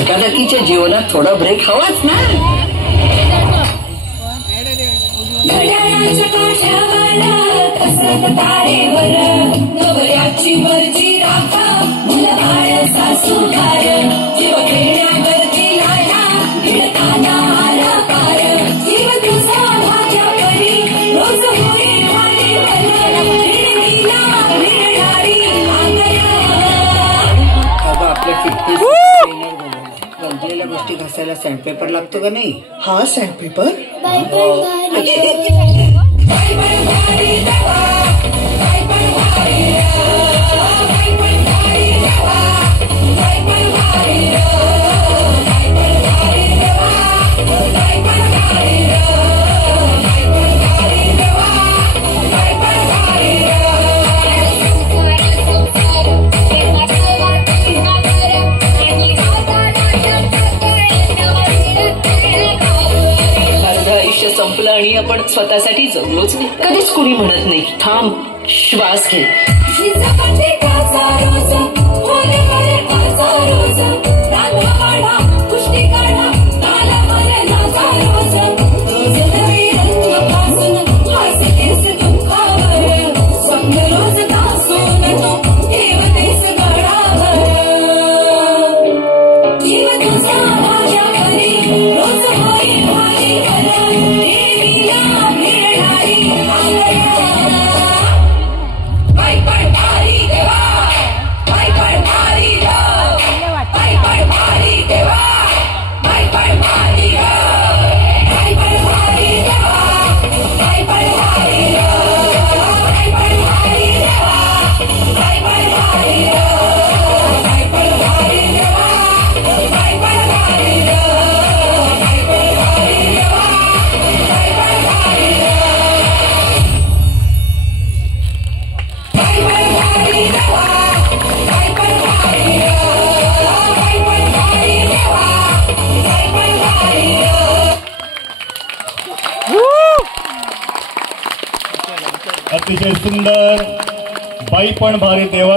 धकाधकीच्या जीवनात थोडा ब्रेक हवाच ना. नवऱ्याची मर्जी राखा मुलबाळ सासूकार जीव खेळण्यावरती लाया भिडताना आला पार जीव तुझा माझ्या परी रोज होई खाली भिडणीला भिडणारी बाबा आपल्या फिटनेस ट्रेनर बोलवला. रंजलेल्या गोष्टी घासायला सँडपेपर लागतो का नाही? हा सँडपेपर संपलं आणि आपण स्वतःसाठी जगलोच नाही. कधीच कुणी म्हणत नाही थांब श्वास घे. अतिशय सुंदर बाई पण भारी देवा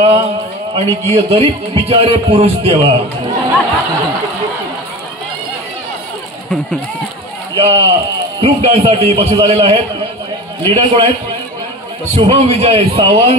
आणि गरीब बिचारे पुरुष देवा. या ग्रुप डान्ससाठी बक्षीस आलेले आहेत. लीडर कोण आहेत? शुभम विजय सावंत.